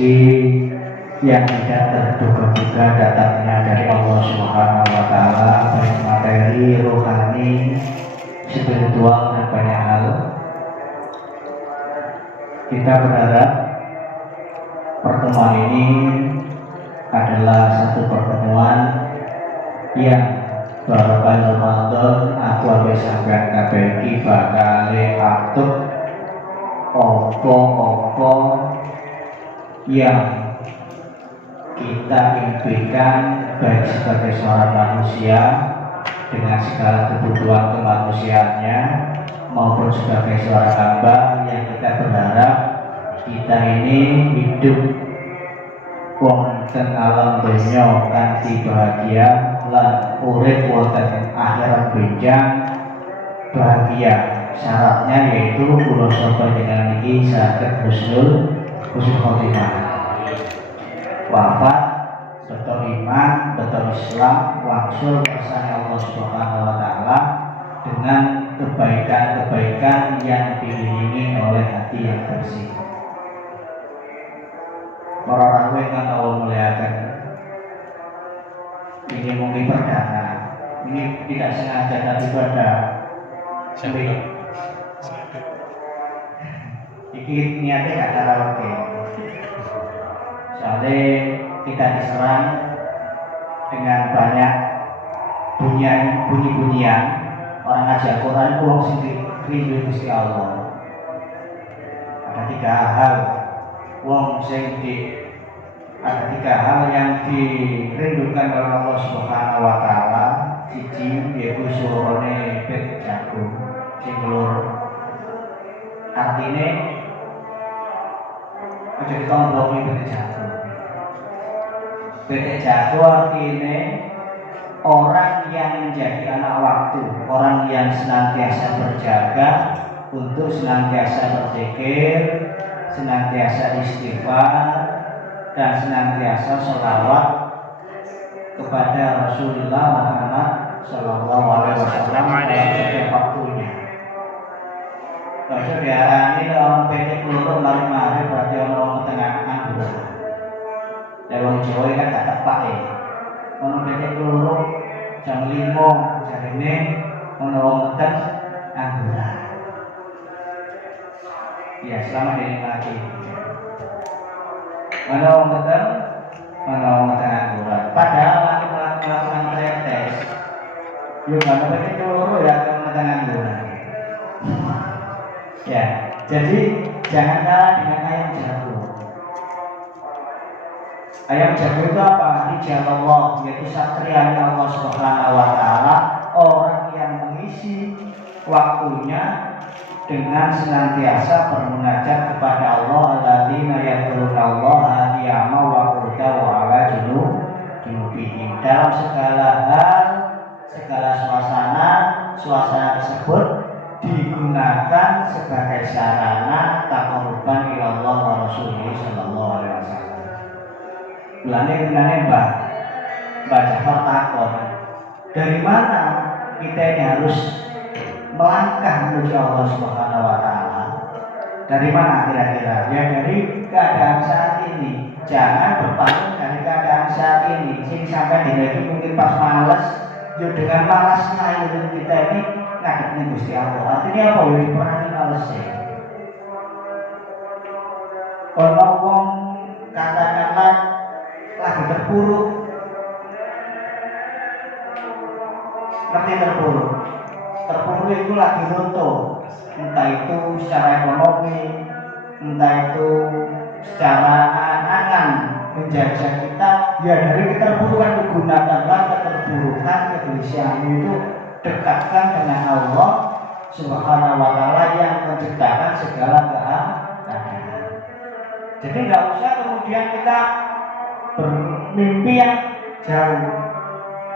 rezeki yang tidak terduga-duga datangnya dari Allah Subhanahu wa Ta'ala, baik materi, rohani, spiritual dan banyak hal. Kita berharap pertemuan ini adalah satu pertemuan yang barokah Ramadan aku ambil sampean kabeh iki bakal atur opo-opo yang kita impikan baik sebagai seorang manusia dengan segala kebutuhan kemanusiaannya maupun sebagai seorang hamba yang kita berharap kita ini hidup wonten alam donya kanthi bahagia lan urip wonten akhirat benjang bahagia. Syaratnya yaitu kula sapa dengan iki saged husnul khotimah, wafat betul iman, betul Islam, wangsul kersane Allah Subhanahu wa Ta'ala dengan kebaikan-kebaikan yang diiringi oleh hati yang bersih. Para orang yang Allah muliakan, ini mungkin perdana, ini tidak sengaja tapi pada ini niatnya gak karaoke. Soalnya kita diserang dengan banyak bunyi-bunyian orang ngaji Al-Quran itu wong sing rindu Gusti Allah. Ada tiga hal yang dirindukan oleh Allah Subhanahu wa Ta'ala. Siji yaitu suarane bet jagung sing loro. Artine aja ditombok bet jagung. Bet jagung artine orang yang menjadi anak waktu, orang yang senantiasa berjaga untuk senantiasa berzikir, senantiasa istighfar dan senantiasa sholawat kepada Rasulullah Muhammad Sallallahu Alaihi Wasallam dalam setiap waktunya. Kalau diarani orang PT peluru mari-mari berarti orang ketengahan dulu. Lewat Jawa kan tak tepat ya. Orang PT peluru jam 5 jam ini orang ngeten angguran. Ya selamat dinikmati. Mana orang ngeten, mana orang ngeten angguran. Padahal nanti melakukan tes. Yuk mana PT peluru ya ngeten angguran. Ya, jadi jangan kalah dengan ayam jago. Ayam jago itu apa? Rijal Allah, yaitu satria Allah Subhanahu wa Ta'ala, orang yang mengisi waktunya dengan senantiasa bermunajat kepada Allah. Alladzina yadhkuruna Allah qiyama wa qu'udan wa 'ala junubihim. Dalam segala hal, segala suasana tersebut digunakan sebagai sarana taqarruban ila Allah wa Rasulih sallallahu alaihi wasallam. Mulane Mbak Jafar takon, dari mana kita ini harus melangkah menuju Allah Subhanahu wa Ta'ala? Dari mana kira-kira? Ya dari keadaan saat ini. Jangan berpaling dari keadaan saat ini. Sing sampai di mungkin pas malas, yo dengan malasnya kita ini ngadepin Gusti Allah. Artinya apa? Yo diperangi malesnya. Kalau wong katakanlah lagi terpuruk, ngerti terpuruk itu lagi runtuh, entah itu secara ekonomi, entah itu secara angan-angan menjajah kita. Ya dari keterpurukan digunakanlah keterpurukan kegelisahan itu, dekatkan dengan Allah Subhanahu wa Ta'ala yang menciptakan segala keadaan. Jadi nggak usah kemudian kita bermimpi yang jauh.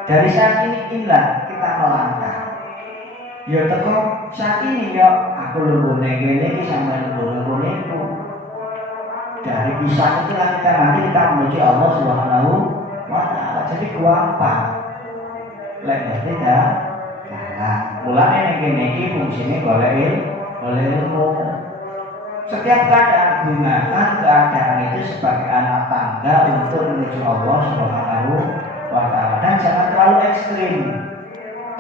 Dari saat ini indah kita melangkah. Ya teko saat ini ya aku lungguh ngene iki sampe lungguh itu. Dari pisah itulah kita nanti kita menuju Allah Subhanahu wa Ta'ala. Jadi gampang. Lek tidak nah, mulane ning kene iki fungsine golek ilmu. Setiap keadaan gunakan keadaan itu sebagai anak tangga untuk menuju Allah Subhanahu wa Ta'ala, dan jangan terlalu ekstrim.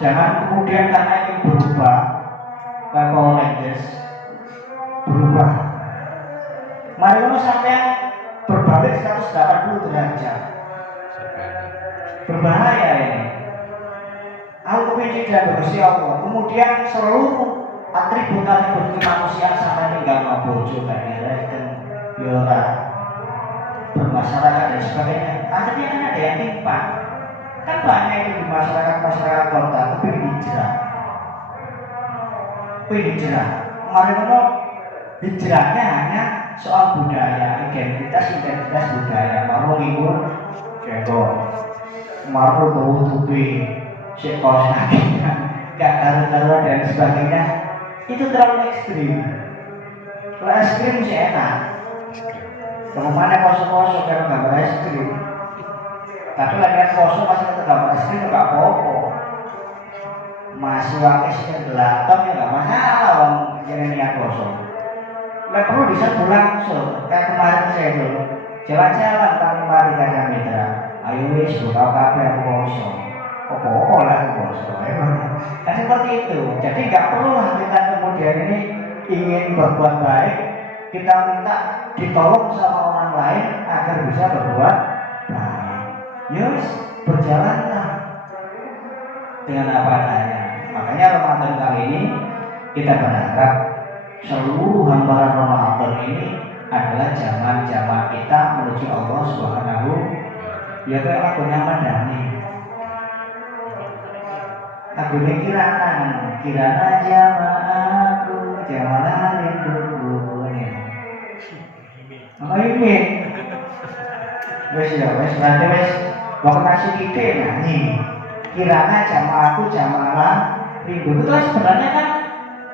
Jangan kemudian karena ingin berubah kayak Power Rangers berubah. Mari kita sampai berbalik 180 derajat. Berbahaya ini. Aku ingin tidak bersih Allah. Kemudian seluruh atribut-atribut kemanusiaan sampai tinggal bojo kayak dan biora bermasyarakat dan sebagainya. Akhirnya kan ada yang timpang. Kan banyak itu di masyarakat kota tapi hijrah. Kemarin itu hijrahnya hanya soal budaya, identitas budaya. Mau ngikut cekok, mau tutupi sekos kaki, gak karu-karuan dan sebagainya. Itu terlalu ekstrim. Kalau ekstrim sih enak. Kemana kosong-kosong kalau gambar ekstrim. Tapi lagi kosong masih tetap gambar ekstrim nggak apa-apa. Masih wakil sih gelap, ya nggak masalah. Orang jadi niat kosong. Nggak perlu diserbu langsung. Kayak kemarin saya itu jalan-jalan kami mari kaca meja. Ayo wis buka kafe aku kosong. Apa-apa lah aku kosong. Kan seperti itu. Jadi nggak perlu lah kita kemudian ini ingin berbuat baik, kita minta ditolong sama orang lain agar bisa berbuat baik. Yus, berjalanlah dengan apa adanya. Makanya Ramadan kali ini kita berharap seluruh hambaran Ramadan ini adalah zaman-zaman kita menuju Allah Subhanahu. Ya kayak lagunya Madani. Lagunya Kirana jamaahku, jamaah rinduku. Apa ini? Wes berarti wes mau kasih ide nyanyi. Kirana jamaahku, jamaah rinduku. Itu sebenarnya kan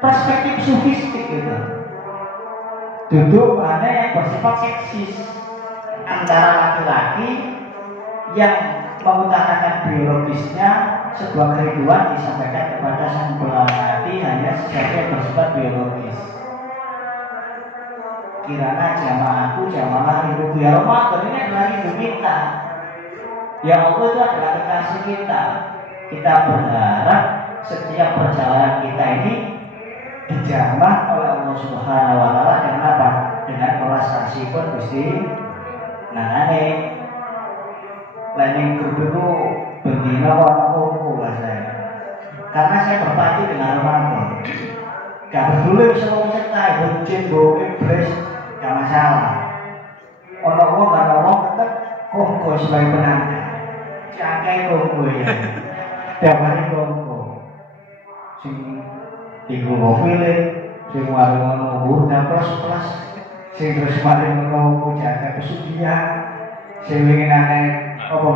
perspektif sufistik gitu. Duduk ada yang bersifat seksis antara laki-laki yang mengutarakan biologisnya, sebuah kerinduan disampaikan kepada sang pelatih hanya sebagai bersifat biologis. Kirana jamaahku, jamaah rindu ya Ramadan ini adalah rindu kita. Ya Allah itu adalah kekasih kita. Kita berharap setiap perjalanan kita ini dijamah oleh Allah Subhanahu wa Ta'ala dengan apa? Dengan kelasasipun Gusti nanane landing grup bendina warna bahasa. Karena saya berpacu dengan Ramadan. Gak peduli semua serta buncin, iblis, gak masalah. Orang-orang gak orang tetap kongko sebagai penanda. Cakai kongko ya. Tiap hari kongko. Sing iku ngofile, sing warung ngono plus, sing terus mari ngono jaga kesucian, sing ingin aneh apa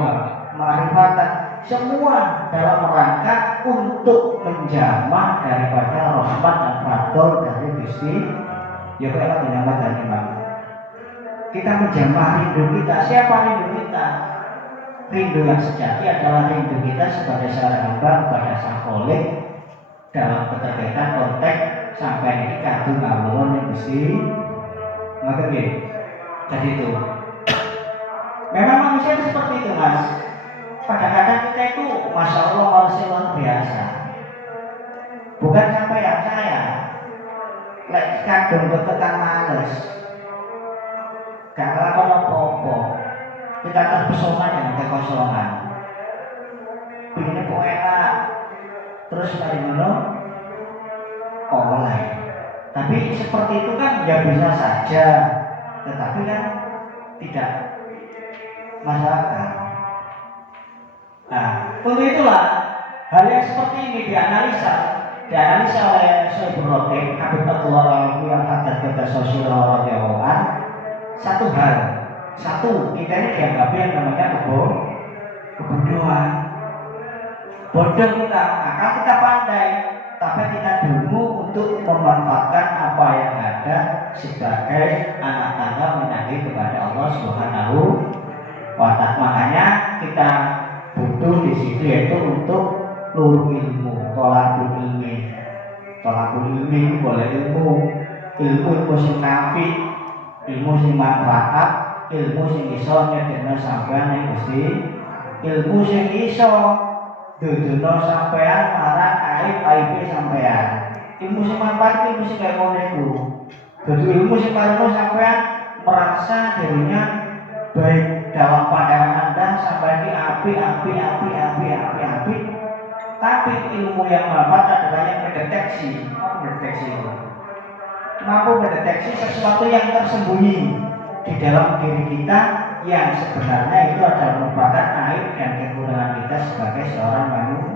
marifatan, semua dalam rangka untuk menjamah daripada rahmat dan fadl dari Gusti. Ya kalau menjamah dari Imam. Kita menjamah rindu kita. Siapa rindu kita? Rindu yang sejati adalah rindu kita sebagai seorang hamba kepada Sang Khalik dalam keterkaitan konteks sampai ini kagum ngawulun yang Gusti. Ngerti nggih? Jadi itu. Memang manusia itu seperti itu, Mas. Kadang-kadang kita itu Masya Allah manusia luar biasa. Bukan sampai yang saya kadang bertekan males, gak lakukan apa-apa. Kita terpesona dengan kekosongan. Ini kok enak. Terus mari ngono oleh. Tapi seperti itu kan ya bisa saja. Tetapi kan tidak masyarakat. Nah, untuk itulah hal yang seperti ini dianalisa oleh Syekh Rotem, Habibullah Al-Alawi yang hadir kepada sosial radhiyallahu. Satu, kita ini dianggap yang namanya kebodohan. Bodoh kita, akal kita pandai, tapi kita dulu untuk memanfaatkan apa yang ada sebagai anak tangga menagih kepada Allah Subhanahu wa Ta'ala. Makanya kita butuh di situ yaitu untuk luru ilmu, tolakul ilmi boleh ilmu. ilmu sing nafi, ilmu sing manfaat, ilmu sing iso nyedekno sampean ning Gusti, ilmu sing iso dudono sampean marang aib-aibe sampean. Ilmu sing manfaat ilmu sing kaya ngono iku. Dadi ilmu sing paringo sampean merasa dirinya baik dalam pandangan Anda sampai ini api. Tapi ilmu yang manfaat adalah yang mendeteksi. Apa mendeteksi itu? Mampu mendeteksi sesuatu yang tersembunyi di dalam diri kita yang sebenarnya itu adalah merupakan aib dan kekurangan kita sebagai seorang manusia.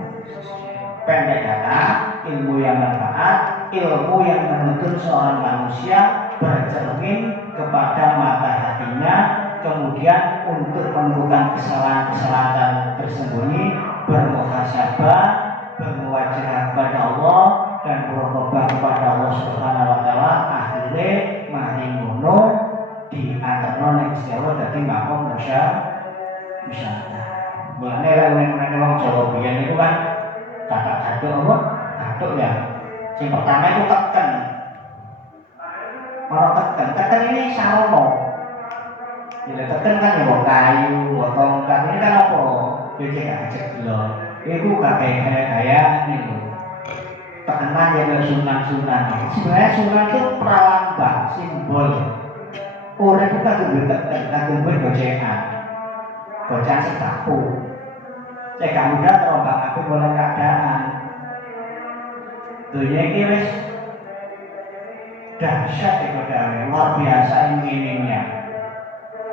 Pendek kata, ilmu yang manfaat, ilmu yang menuntun seorang manusia bercermin kepada mata hatinya, kemudian untuk menemukan kesalahan-kesalahan tersembunyi, bermuhasabah, bermuwajah kepada Allah dan bertobat kepada Allah Subhanahu wa taala, akhirnya mari ngono diantarno nek Gusti Allah dadi makom musyawarah. Mulane lek wong Jawa biyen itu kan kata apa? Gathuk ya. Yang pertama itu teken. Ono teken ini sarana. Bila teken kan ya kayu, tongkat ini kan apa? Becek ajek lho. Iku gaya niku. Tekenan ya sunan-sunan. Sebenarnya sunan itu pralambang, simbol. Urip itu kagum gocekan. Gocekan sebaku. Cek mudah terombak aku boleh keadaan. Dunia ini wis dahsyat ekonomi, luar biasa inginnya.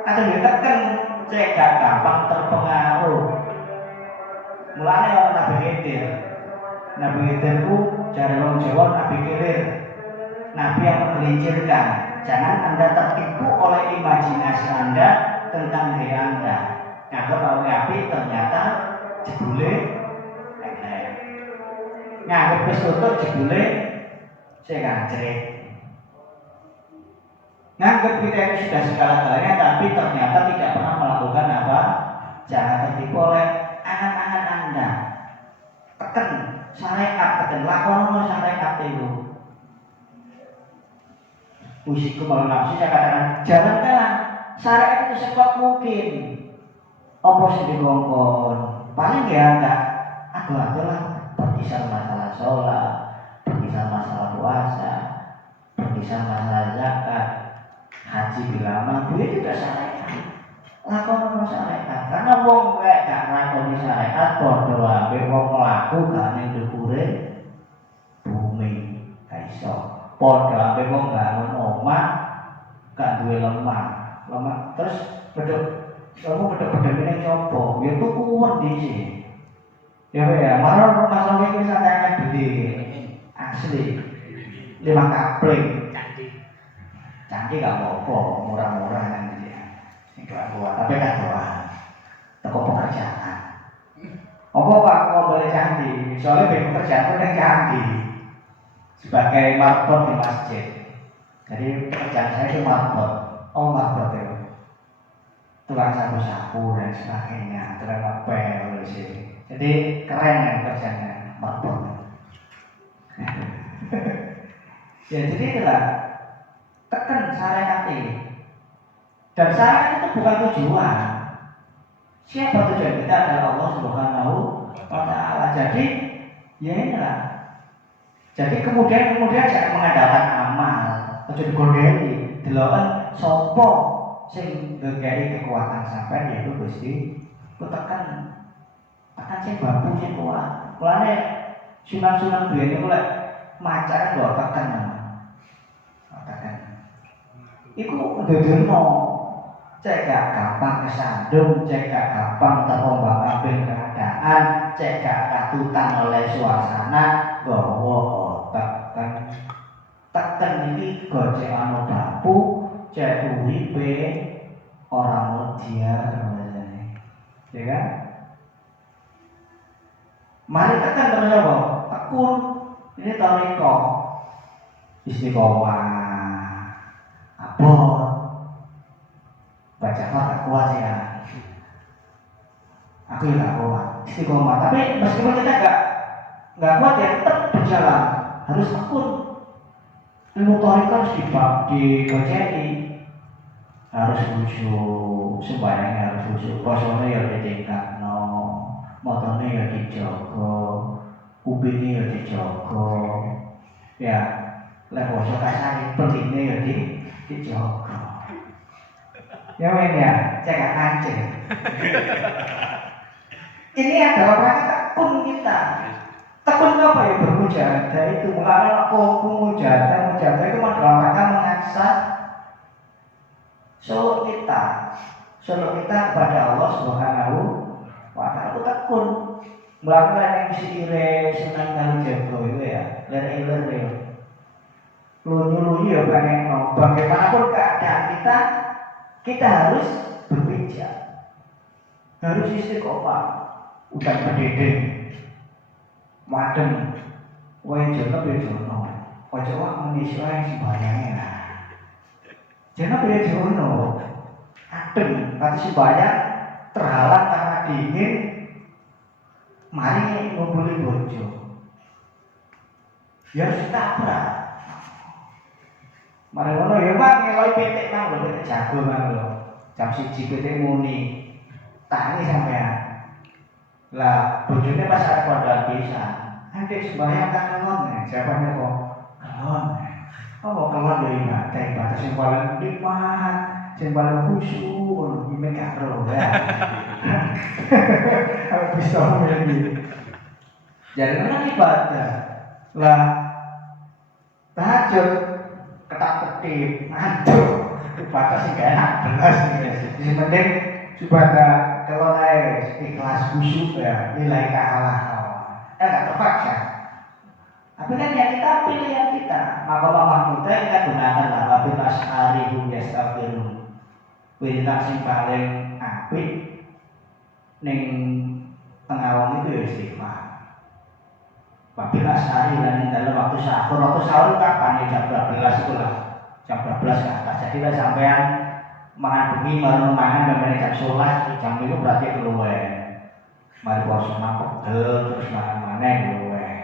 Atau ditekan cek gak gampang terpengaruh. Mulanya orang Nabi Khidir itu dari orang Jawa Nabi Khidir, Nabi yang menggelincirkan. Jangan Anda tertipu oleh imajinasi Anda tentang diri Anda. Nah, kalau Nabi ternyata jebule nganggep wis tutup jebule sing kancret. Nganggep kita itu sudah segala-galanya tapi ternyata tidak pernah melakukan apa. Jangan tertipu oleh angan-angan Anda. Tekan syariat, tekan lakonono syariat itu. Usiku malah nafsu saya katakan jangan kalah. Syariat itu sekuat mungkin. Apa sih dikongkon? Paling ya enggak atur lah. Berkisah masalah sholat, berkisah masalah puasa, berkisah masalah zakat, haji bila mampu itu tidak syariat. Lakon syariat. Karena wong wae gak lakoni syariat padha wae wong mlaku gak ning dhuwure bumi gak iso. Padha wae wong bangun omah gak duwe lemah. Terus bedhek ning sapa? Ya tuku wedi sih. Ya, malah rumah sampai itu sangat gede, asli, 5 kapling, canggih gak apa-apa, murah-murah kan gitu ya, enggak kuat, tapi kan doang, toko pekerjaan. Apa Pak mau boleh canggih? Soalnya bagi pekerjaan itu yang canggih, sebagai marbot di masjid. Jadi pekerjaan saya itu marbot, marbot itu, tukang sapu-sapu dan sebagainya, tukang ngepel di sini. Jadi keren ya kerjanya marbot. Ya jadi itulah tekan syariat ini. Dan syariat itu bukan tujuan. Siapa tujuan kita adalah Allah Subhanahu wa taala. Jadi ya inilah. Jadi kemudian jangan mengandalkan amal, aja digondeli, deloken sapa sing nggawe kekuatan sampean yaitu Gusti. Ku tekan sing babu sing kuat. Mulane sunan-sunan biyen iku lek macan kok tekan. Iku ndudono cek gak gampang kesandung, cek gak gampang terombang-ambing keadaan, cek gak katutan oleh suasana, gawa otak kan. Tekan iki gocekan babu, cek uripe orang mudia rasane. Ya kan? Mari tekan terus apa? Tekun. Ini tariko. Istiqomah. Abot. Baca tak kuat ya. Aku tidak kuat. Istiqomah. Tapi meskipun kita enggak kuat ya tetap berjalan. Harus tekun. ilmu tarik harus digoceki, harus khusyuk, sembahyangnya harus khusyuk, posone ya ditingkatno, motone ya dijogo, kupinge ya dijogo, ya lek poso kasane peline ya dijogo. Ya men ya, cekak kancing. Ini adalah rangka tekun kita. Tekun apa ya bermujahadah itu? Mulanya aku mujahadah itu adalah rangka mengasah suluk kita kepada Allah Subhanahu wa Ta'ala. Itu tekun. Mulanya yang siire senang kali jago itu ya, lere-lere. Lunyu-lunyu ya pengen mau. Bagaimanapun keadaan kita harus berpijak, harus istiqomah. Udah berdedeng, madem, wae jono be jono, ojo wak muni wae sembayangnya. Jono be jono, adem, tapi sembayang terhalang karena dingin, mari ngumpuli bojo. Ya harus ditabrak. Mari ngono ya Pak, ngeloi petik nang lho, petik jago nang lho. Jam 1 petik muni. Tani sampean. Lah, bojone pas arep kondangan bisa. Nanti sembahyang kan kelon, siapanya kok kelon. Oh, kelon ya ibadah sing paling nikmat, sing paling khusyuk, iki karo ya. Kalau bisa milih. Jadi kan ibadah. Lah, tahajud ketak-ketip, ngantuk. Ibadah sing gak enak belas iki. Sing penting ibadah kalau ikhlas khusyuk ya, nilai kalah. Enggak terpaksa. Tapi kan yang kita pilih yang kita. Maka muda kita gunakan lah. Wabil ashari hum yastafirun. Wiritan sing paling apik ning pengawang itu ya istighfar. Wabil ashari lan dalam waktu sahur. Waktu sahur kapan ya? Jam 12 itulah. Jam 12 ke atas. Jadi lah sampean mangan bengi baru mangan dan jam 11 jam itu berarti keluar. Mari puasa makan terus makan mana keluar.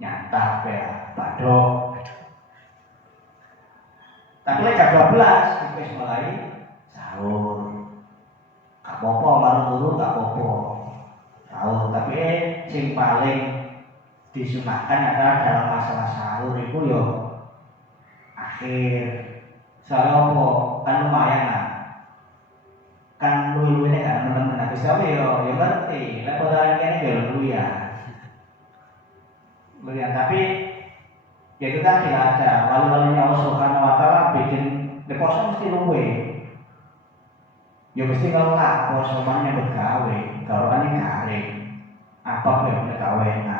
Nyantap ya, badok. Tapi jam 12 kita mulai sahur. Gak apa-apa baru dulu gak apa-apa. Sahur tapi yang paling disunahkan adalah dalam masalah sahur itu yo akhir. Soalnya apa? Kan lumayan lah. Kan lu-lu ini kan teman-teman habis apa ya ngerti. Lah orang ini ya lu ya. Lu ya tapi ya itu kan tidak ada. Wali-walinya Allah Subhanahu wa Ta'ala bikin di poso mesti luwe. Ya mesti ngelak poso mannya bergawe, gaweane garing. Apa ya gawean.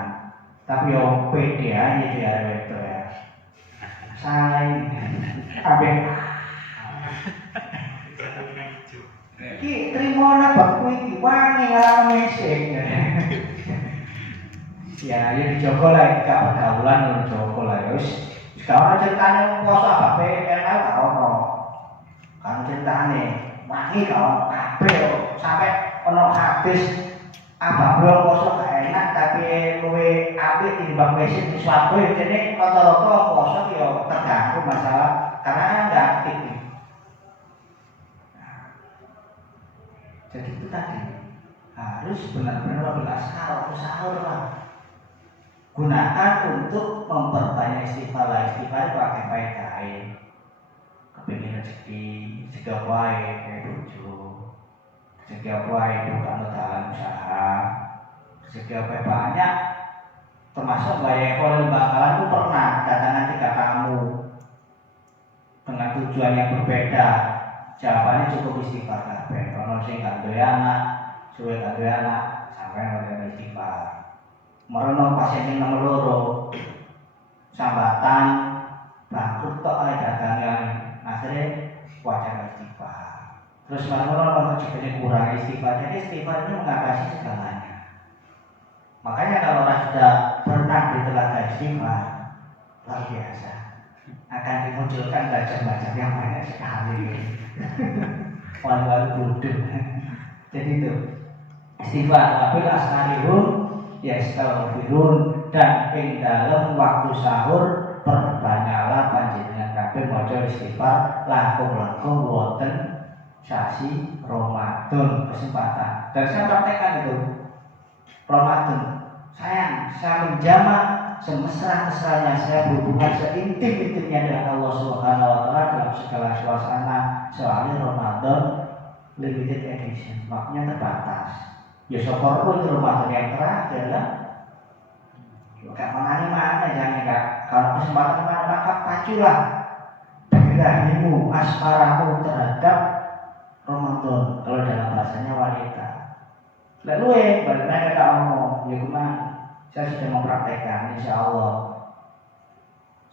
Tapi yo pede aja dia itu ya. Saing abeng ki trimo ana bakku iki wangi ngalamin mesek. Ya dijogo lah gak pergaulan dijogo lah wis kalau ceritane poso apa PNL gak ono. Kan ceritane wangi kok kabeh sampai ono habis apa belum poso gak enak tapi luwe apik timbang mesin sesuatu jadi rata-rata poso yo terganggu masalah karena enggak aktif. Jadi itu tadi harus benar-benar sahur lah. Gunakan untuk memperbanyak istighfar lah. Istighfar pakai baik-baik. Kepingin rezeki, setiap baik kayak bojo, setiap baik bukan dalam usaha, setiap baik banyak. Termasuk baik kalau bakalan itu pernah datangan 3 tamu dengan tujuan yang berbeda. Jawabannya cukup istighfar kabeh. Ono sing gak duwe anak, suwe gak duwe anak, sampeyan ora istighfar. Merono pasien sing nomor loro. Sambatan bangkrut tok ae dagangan. Akhire wacana istighfar. Terus merono rezekine kurang istighfar. Jadi istighfar ini mengatasi segalanya. Makanya kalau orang sudah berenang di telaga istighfar, luar biasa. Akan dimunculkan belajar-belajar yang banyak sekali. Wal-wal bodoh. Jadi itu istighfar wabil asharihum yastaghfirun dan ing dalam waktu sahur perbanyaklah kabeh maca istighfar langkung-langkung wonten sasi Ramadan kesempatan. Dan saya praktekkan itu Ramadan. Saya menjamak semesra-mesranya, saya berhubungan seintim-intimnya dengan Allah Subhanahu wa taala dalam segala suasana. Soalnya Ramadan limited edition, waktunya terbatas. Ya syukur pun Ramadan yang terakhir lah. Gak mana jangan enggak. Kalau kesempatan maka paculah birahimu, asmaramu terhadap Ramadan. Kalau dalam bahasanya wanita. Lalu balik lagi ke Allah, ya kemana? Saya sudah mempraktekkan, insya Allah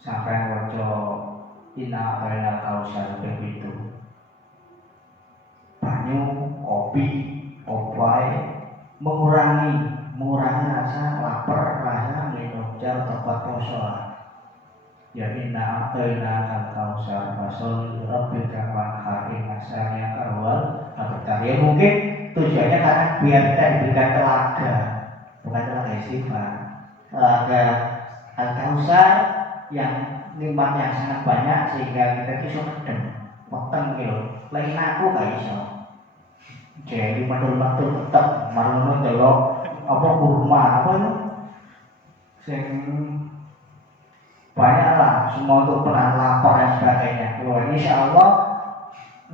sampai wajo ina arenal kausar begitu. Banyu, kopi, opai mengurangi rasa lapar, rasa minum jauh tempat kosong. Ya ina arenal kausar masuk rabbika wanhar asalnya awal ya mungkin tujuannya karena biar kita diberikan telaga, bukan telaga sifat, telaga al-kausar yang nikmat yang sangat banyak sehingga kita bisa medem weteng gitu. Lain aku gak iso. Jadi matul-matul tetap marung delok apa kurma apa itu sing banyak lah semua untuk penahan lapar dan sebagainya. Insya Allah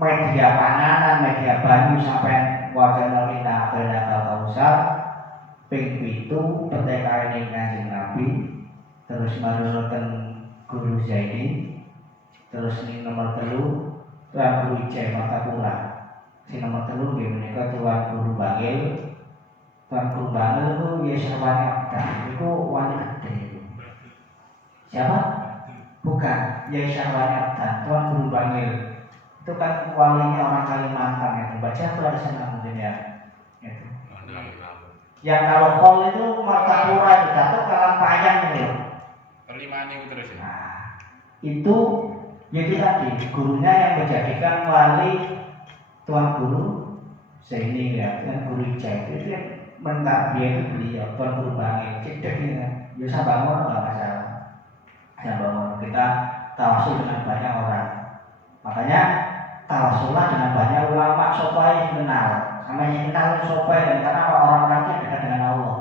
media panganan, media banyu sampai wajah kita berdatal kausar ping itu pertekaran yang Kanjeng Nabi terus menurunkan guru Zaidi terus ini nomor 3 Tuan Guru Ijai Matapura si nomor 3 gimana Tuan Guru Bangil Tuan Guru Bangil itu ya syarwani abdah itu wanita gede siapa? Bukan ya syarwani abdah Tuan Guru Bangil itu kan walinya orang Kalimantan ya, baca itu ada sana mungkin ya. Itu. Yang kalau kol itu Martapura itu jatuh ke Lampayang itu. Kelimane terus ya. Nah, itu jadi tadi gurunya yang menjadikan wali Tuan Guru Zaini ya, Tuan Guru Ijai itu yang mentarbiyah itu beliau Tuan Guru Bangil cedek ini kan. Ya sabangun enggak masalah. Sabangun kita tawasul dengan banyak orang. Makanya tawasullah dengan banyak ulama sopai kenal sama yang kenal sopai dan karena orang-orangnya dekat dengan Allah.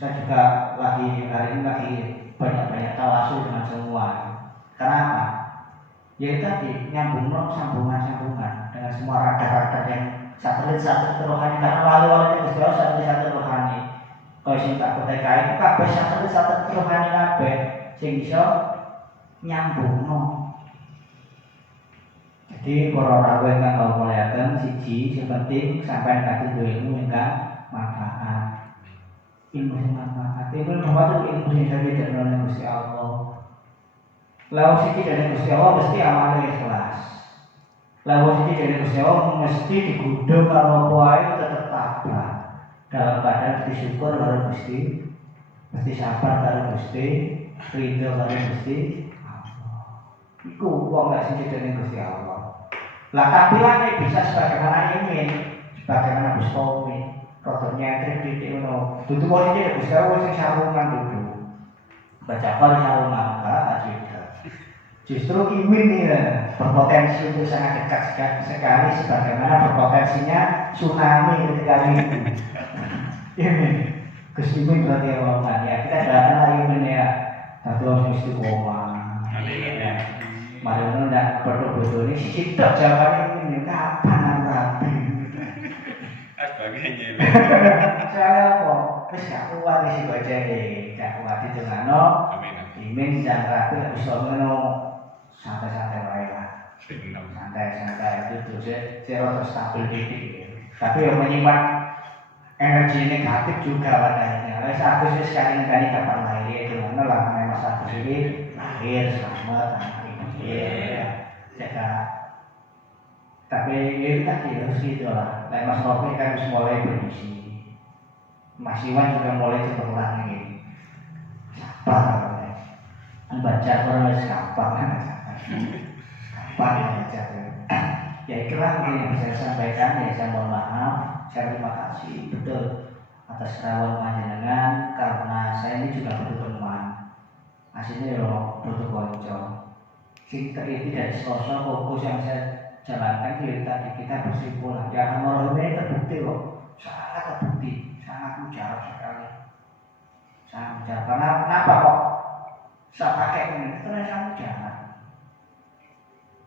Saya juga hari ini lagi banyak-banyak tawasul dengan semua. Karena apa? Ya tadi nyambung sambungan dengan semua radar-radar yang satelit rohani karena wali-wali itu sudah satelit rohani. Kalau sing tak percaya itu kabeh satelit rohani kabeh sing iso nyambung. Jadi para rawuh kang kula mulyakaken siji sing penting sampean kadhe ilmu ingkang manfaat. Ilmu sing manfaat. Ilmu sing sampe jenenge Gusti Allah. Lalu siji dari Gusti Allah mesti amale ikhlas. Lalu siji dari Gusti Allah mesti digudhog karo wae tetep tabah. Dalam keadaan bersyukur karo Gusti, mesti sabar karo Gusti, ridho karo Gusti Allah. Iku wong gak siji dari Gusti Allah. Lah tampilannya bisa sebagaimana ingin, sebagaimana Bustomi, rotonya titik ngono. Dudu wong iki Gusti Allah sing sarungan dudu. Baca kali sarungan enggak juga. Justru imin ya berpotensi untuk sangat dekat sekali sebagaimana berpotensinya tsunami ketika itu. Ini Gusti Imin berarti omongan ya kita doakan imin ya satu harus istiqomah. Amin. Mari nunda bodoh-bodoh ini sitok jawabannya ini kapan rapi. Sebagainya. Saya kok wis gak kuat isi baca gak kuat itu ngano. Imin dan rapi harus ngono santai-santai wae lah. Santai-santai itu zero stabil titik. Tapi yang menyimpan energi negatif juga wadahnya. Wis aku sekali kapan lahir itu ngono lah Mas Agus ini lahir selamat. Iya, tapi itu tadi harus gitu lah. Mas Rofi kan harus mulai berisi. Mas Iwan juga mulai cemerlang ini. Sabar, baca Quran sabar, sabar ya baca. Ya itulah yang saya sampaikan. Ya saya mohon maaf. Saya terima kasih betul atas rawuh panjenengan karena saya ini juga butuh teman. Aslinya yo butuh konco. sing terjadi dari sosok fokus yang saya jalankan dari tadi kita bersimpulan ya Arhamar Rahimin terbukti kok, sangat terbukti, sangat mujarab sekali, sangat mujarab. Karena kenapa kok saya pakai ini? Karena sangat mujarab.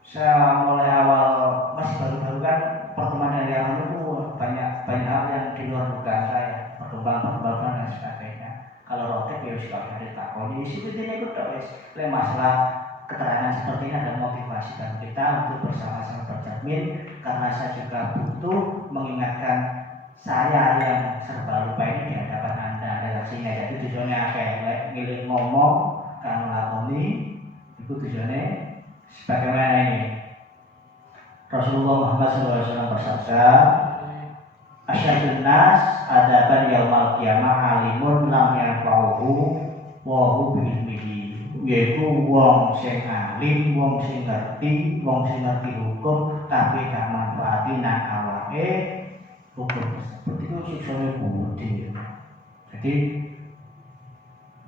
Saya mulai awal masih baru-baru kan pertemuan dari awal itu banyak hal yang di luar dugaan saya, perkembangan dan sebagainya. Kalau roket ya sudah dari takoni, situ ini ikut terus. Masalah keterangan seperti ini adalah motivasi bagi kita untuk bersama-sama bercermin, karena saya juga butuh mengingatkan saya yang serba lupa ini di hadapan Anda redaksinya. Jadi tujuannya kayak ngiling ngomong kan lakoni itu tujuannya sebagaimana ini. Rasulullah Muhammad SAW bersabda, asyadun nas adaban yaumal qiyamah alimun lam yanfa'uhu wa hu bi'ilmihi. Yaitu wong sing alim, wong sing ngerti hukum tapi gak manfaati nang awake hukum tersebut. Itu siksane budi. Jadi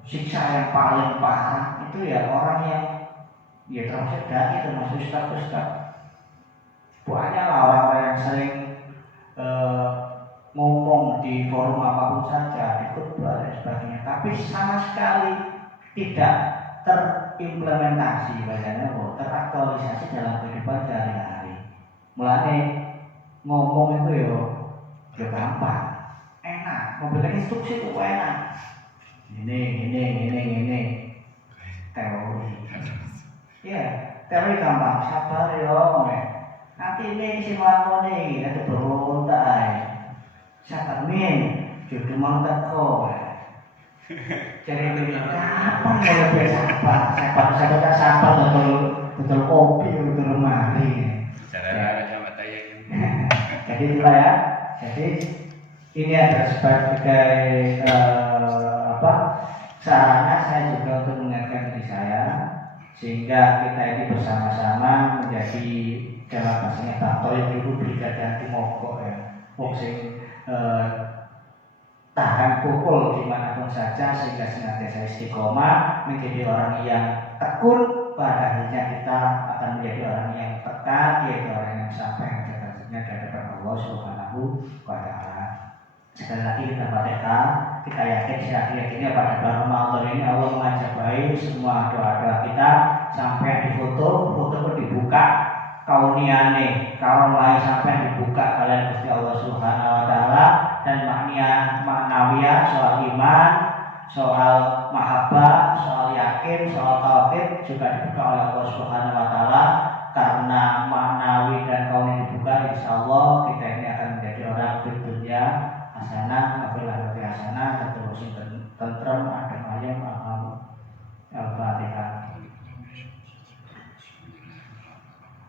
siksa yang paling parah itu ya orang yang ya termasuk dai, termasuk ustaz. Banyak lah orang-orang yang sering ngomong di forum apapun saja, di khutbah dan sebagainya, tapi sama sekali tidak terimplementasi, teraktualisasi dalam kehidupan sehari-hari. Mulai ngomong itu ya gampang, enak, memberikan instruksi itu enak. Ini teori. Ya, teori gampang, sabar yo. Nanti ini si lakoni itu berontak. Sabar min, jodoh mau teko. Jadi kapan mulai biasa sabar betul kopi betul mari. Jadi itulah ya. Jadi ini adalah sebagai sarana saya juga untuk mengingatkan diri saya, sehingga kita ini bersama-sama menjadi dalam bahasanya baktor yang dulu brigadir di mogok ya, boxing tahan pukul dimanapun saja, sehingga senantiasa istiqomah menjadi orang yang tekun. Pada akhirnya kita akan menjadi orang yang tekat, yaitu orang yang sampai derajatnya di hadapan Allah Subhanahu wa Ta'ala. Sekali lagi kita fatihah, kita yakin yakinnya pada bulan Ramadan ini Allah mengajabai semua doa-doa kita sampai difoto pun dibuka kauniane, kalau lain sampai dibuka kalian Gusti Allah Subhanahu wa Ta'ala, dan maknawiyah soal iman, soal mahabbah, soal yakin, soal tauhid juga dibuka oleh Allah Subhanahu wa Ta'ala. Karena maknawi dan kauni dibuka, insyaallah kita ini akan menjadi orang di dunia hasanah, fil akhirati hasanah, terus tentrem, adem ayem. Al-Fatihah.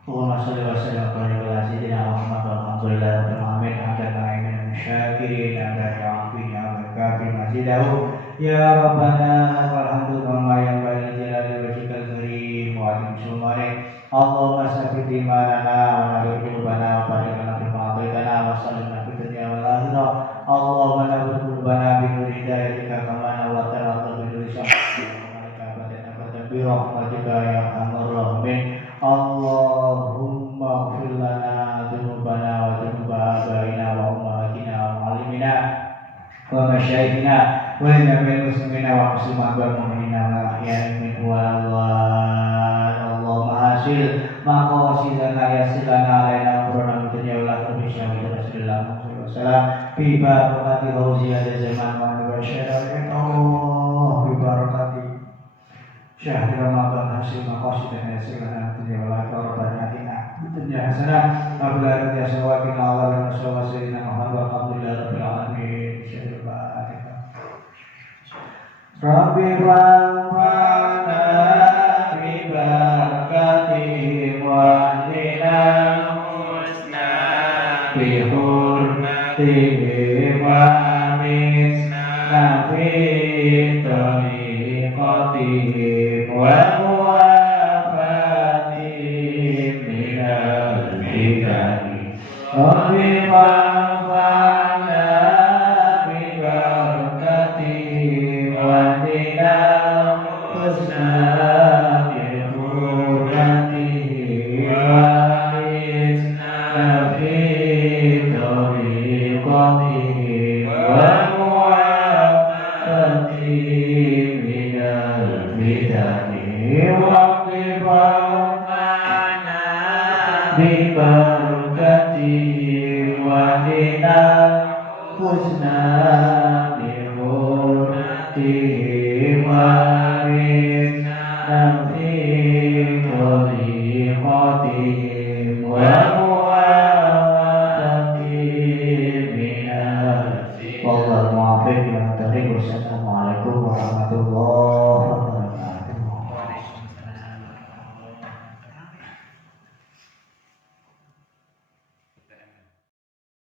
Allahumma sholli wa sallim ala sayyidina Muhammad walhamdulillahi rabbil alamin hamdan katsiran syakirin ala ni'amihi wa kafi mazidahu ya rabbana walhamdu kama yanbaghi li jalali wajhikal karim wa azim sultanik. Allahumma sabbit imanana wa nawwir qulubana wa barik lana fi ma ataitana wa sallimna fid dunya wal akhirah. Allahumma nawwir qulubana bi nuri hidayatika kama nawwarta bi nuri syamsika wa barakatuh bi rahmatika ya arhamar rahimin. Allahumma ighfir lana dzunubana wa dzunuba abaina wa ummahatina wa muallimina wa masyayikhina wa jami'il muslimina wa muslimat wal mu'minina wal ahya'i minhum wal amwat. Allahumma hasil maqasidana yasilana alaina umrana dunya wal akhirah bi syahid Rasulullah sallallahu alaihi wasallam bi barakati hauziya zaman wa syara'in Allah bi barakati syahr Ramadan hasil maqasidana yasilana dunya wal akhirah rabbana dunya hasanah wa fil akhirati hasanah wa qina adzabannar sayyidina Muhammad walhamdulillahi rabbil alamin. Rabbi wanfa'na bi barakati wa dinal husna bi hurmati wa misna fi tariqati wa muwafati minal bidani. Rabbi wanfa'na bi barakati wa dinal husna bi hurmati waktu bangana diberkati wanita kusna dihormati marin